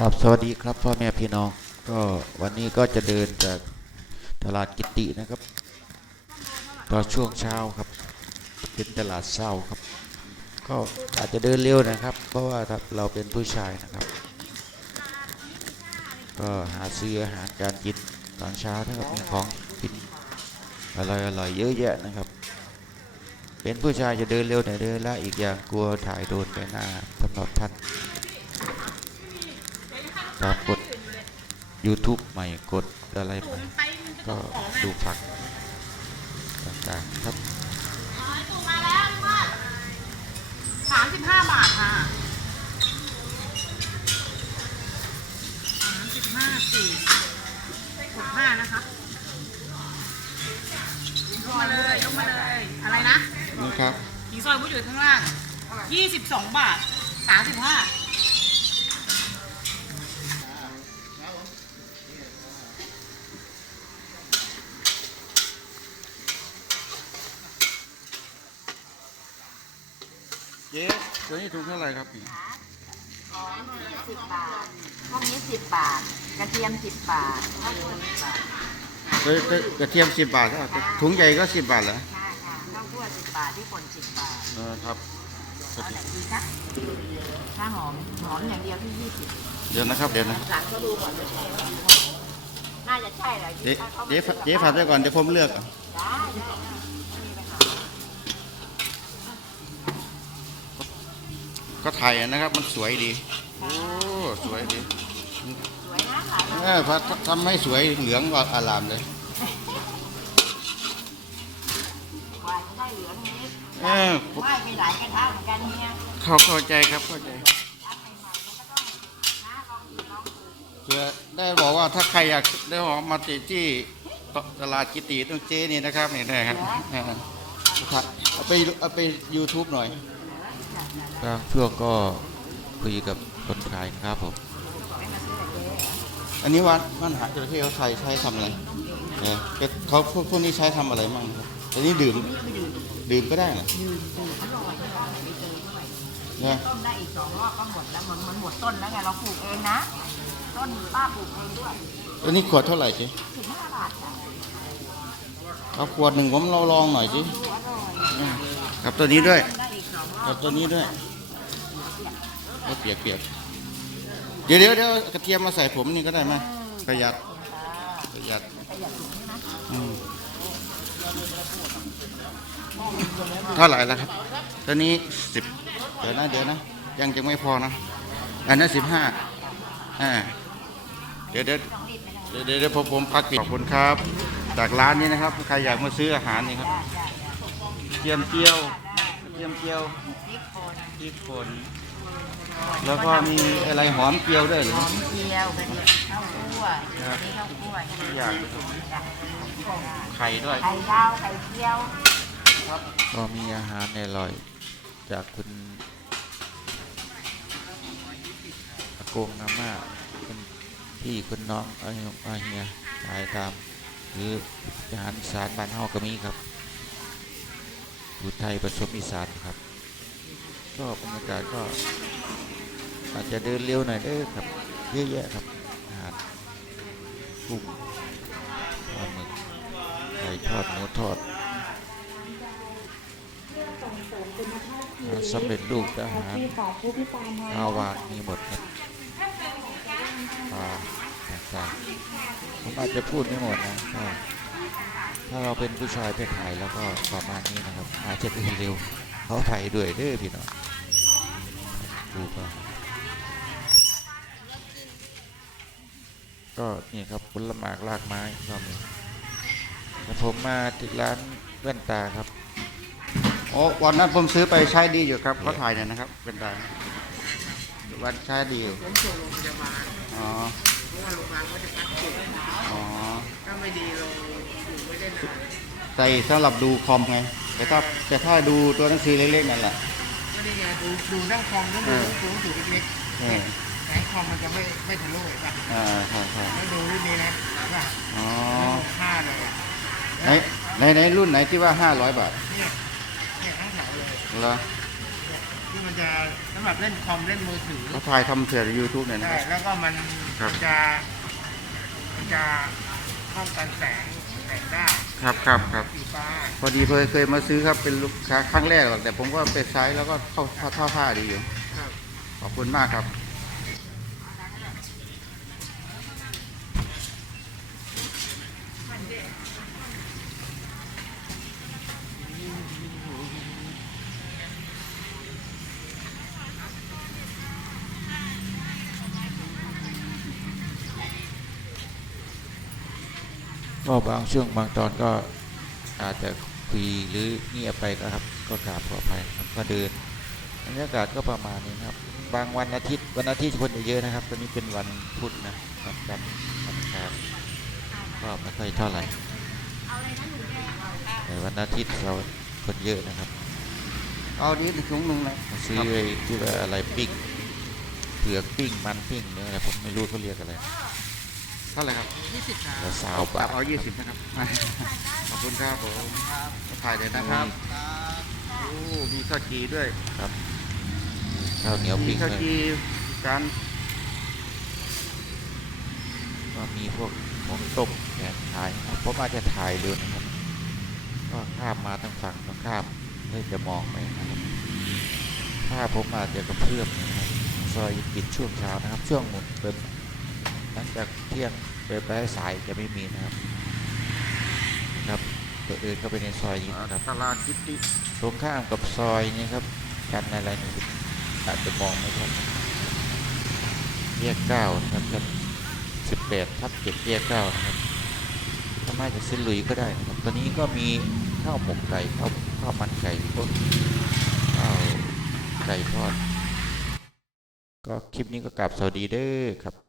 ครับสวัสดีครับพ่อแม่พี่น้องก็วันนี้ก็จะเดินจากตลาดกิตินะครับ ตอนช่วงเช้าครับ เป็นตลาดเช้าครับ ก็อาจจะเดินเร็วนะครับ เพราะว่าเราเป็นผู้ชายนะครับ ก็หาซื้ออาหารการกินตอนเช้านะครับมีของกินอร่อยๆเยอะแยะนะครับ เป็นผู้ชายจะเดินเร็วหน่อยเดินละอีกอย่างกลัวถ่ายโดนไปหน้าสำหรับท่าน ครับกด YouTube ใหม่กดอะไรใหม่ก็ดูผักต่างๆครับสามสิบห้าบาทค่ะสามสิบห้าสี่หกห้านะคะยกมาเลยยกมาเลยอะไรนะนี่ครับหิงซอยผู้อยู่ข้างล่างยี่สิบสองบาทสามสิบห้า เจ๊ตัวนี้ถูกเท่าไหร่ครับสิบบาท พวกนี้สิบบาท กระเทียมสิบบาทข้าวโพดสิบบาทกระเทียม10บาทครับถุงใหญ่ก็10บาทเหรอค่ะค่ะข้าวโพดสิบบาทที่ป่นสิบบาทเออครับเอาไหนดีคะถ้าหอม หอมอย่างเดียวที่ยี่สิบเดี๋ยวนะครับเดี๋ยวนะหลังก็ดูก่อนว่าใช่ไหมน่าจะใช่แหละเจ๊ถ้าขาเจ๊เจ๊ผัดไว้ก่อนเดี๋ยวผมเลือกเอาได้ได้ได้ไม่มีปัญหา ก็ถ่ายนะครับ มันสวยดี โอ้สวยดีสวยนะหลายเออพอทำให้สวยเหลืองกว่าอารามเลยกว่าจะได้เหลืองนี้เออไหว้ไปหลายกระทะเหมือนกันเนี่ยเข้าเข้าใจครับเข้าใจอัพใหม่ๆมันก็ต้องนะลองดูลองดูเพื่อได้บอกว่าถ้าใครอยากได้ออกมาติดที่ตลาดกิติตรงเจนี่นะครับนี่นะครับอ่าเอาไปเอาไป YouTube หน่อย บางช่วงก็คุยกับคนขายครับผมไม่มาซื้อกับเจ๊เหรออันนี้วันวันหาจระเข้เขาใช้ใช้ทำอะไรเนี่ยเขาพวกพวกนี้ใช้ทำอะไรมั่งครับอันนี้ดื่มดื่มก็ได้เหรอดื่มดื่มอร่อยอร่อยไม่เจอด้วยเนี่ยต้มได้อีกสองรอบก็หมดแล้วมันมันหมดต้นแล้วไงเราปลูกเองนะต้นป้าปลูกเองด้วยอันนี้ขวดเท่าไหร่จีสิบห้าบาทจ้ะเอาขวดหนึ่งผมเราลองหน่อยสิดูอร่อยอ่ากับตัวนี้ด้วยต้มได้อีกสองรอกับบตัวนี้ด้วย เอาเปียกเปียกเดี๋ยวเดี๋ยวเดี๋ยวกระเทียมมาใส่ผมนี่ก็ได้ไหมประหยัดประหยัดถุงใช่ไหมอืมเท่าไหร่แล้วครับตัวนี้สิบเดี๋ยวนะเดี๋ยวนะ ยังจะไม่พอนะ อันนั้นสิบห้าอ่าเดี๋ยวเดี๋ยวเดี๋ยวเดี๋ยวผมผมพักปิดขอบคุณครับ จากร้านนี้นะครับ ใครอยากมาซื้ออาหารนี่ครับจ้ะจ้ะเทียมเจียวเทียมเจียวพริกป่นพริกป่น แล้วก็มีอะไรหอมเจียวด้วยหรือหอมเจียวกระเทียมข้าวคั่วครับนี่ข้าวคั่วใช่ไหมทุกอย่างเลยครับจ้ะไข่ด้วยไข่ดาวไข่เจียวก็มีอาหารอร่อย จากคุณอากงอาม่าคุณพี่คุณน้องอาเฮียอาเฮียชายตามหรืออาหารอีสานบ้านเฮาก็มีครับอยู่ไทยผสมอีสานครับ ก็บรรยากาศก็ อาจจะเดินเร็วหน่อยเด้ครับเยอะแยะครับอาหารกุ้งปลาหมึกไก่ทอดหมูทอดสำเร็จรูปอาหารข้าวานมีหมดครับปลาต่างๆผมอาจจะพูดไม่หมดนะถ้าถ้าเราเป็นผู้ชายไปถ่ายแล้วก็ประมาณนี้นะครับ อาจจะเดินเร็วเขาถ่ายด้วยเด้อพี่น้องดูก็ ก็นี่ครับผลหมากลากไม้ก็มีแล้วผมมาที่ร้านแว่นตาครับโอ้วันนั้นผมซื้อไปใช้ดีอยู่ครับเขาถ่ายเนี่ยนะครับเป็นไรวันใช้ดีอยู่ผมส่งโรงพยาบาลอ๋อเพราะว่าโรงพยาบาลเขาจะพักเก็บอ๋อถ้าไม่ดีเราอยู่ไม่ได้นานใส่สำหรับดูคอมไงแต่ถ้าแต่ถ้าดูตัวหนังสือเล็กๆนั่นแหละก็ได้ไงดูดูนั่งคอมแล้วดูสูงสูงเล็กเออๆแส งคอมมันจะไม่ไม่ทะลุเห็นป่ะอ่าใช่ใช่แล้วดูรุ่นนี้นะเห็นป่ะอ๋อค่าเลยไหนในในรุ่นไหนที่ว่า500บาทเนี่ยเนี่ยทั้งแถวเลยเหรอเนี่ยที่มันมันจะสำหรับเล่นคอมเล่นมือถือเขาถ่ายทำเผื่อยูทูบเนี่ยนะใช่ครับ แล้วก็มันครับ มันจะมันจะป้องกันแสงแสงได้ครับครับครับ สีฟ้าพอดีเคยเคยมาซื้อครับเป็นลูกค้าครั้งแรกหรอกแต่ผมก็ไปใช้แล้วก็เข้าเข้าท่าท่าดีอยู่ ครับ ขอบคุณมากครับ ก็บางช่วงบางตอนก็อาจจะคุยหรือเงียบไปก็ครับ ก็กราบขออภัยครับก็เดินบรรยากาศก็ประมาณนี้ครับ บางวันอาทิตย์วันอาทิตย์คนจะเยอะนะครับตอนนี้เป็นวันพุธนะวันจันทร์วันอังคาร ก็ไม่ค่อยเท่าไหร่แต่วันอาทิตย์เราคนเยอะนะครับ เอาดีถุงหนึ่งนะมาซื้อไอ้ที่ว่าอะไรปิ้งเผือกปิ้งมันปิ้งเนี่ยอะไรผมไม่รู้เขาเรียกอะไรเท่าไหร่ครับยี่สิบครับแต่สาวคบารับทเอายี่สิบนะครับ ขอบคุณครับผมถ่ายเลยนะครับโอ้มีข้าวจีด้วยครับข้าวเหนียวมีปิ้งข้าวเลยจีการก็มีพวกหมูต้ม แกงขายนะครับผมอาจจะถ่ายเร็วนะครับ ก็ข้ามมาทางฝั่งตรงข้ามเพื่อจะมองไปนะครับถ้าผมอาจจะกระเพื่อมนะครับซอยปิดช่วงเช้านะครับ ช่วงหมุนเปิดหลังจากเที่ยงเดินไปสายจะไม่มีนะครับครับตัวเดินเข้าไปในซอยนี้นะครับตลาดกิติตรงข้ามกับซอยนี้ครับกันอะไรนี่อาจจะมองไม่ชัดแยกเก้านะครับกันสิบแปดทับเจ็ดแยกเก้านะครับถ้ามาจากเส้นหลุยก็ได้นะครับตอนนี้ก็มีข้าวหมกไก่ข้าวข้าวมันไก่พวกข้าวไก่ทอด ก็คลิปนี้ก็กลับสวัสดีเด้อครับ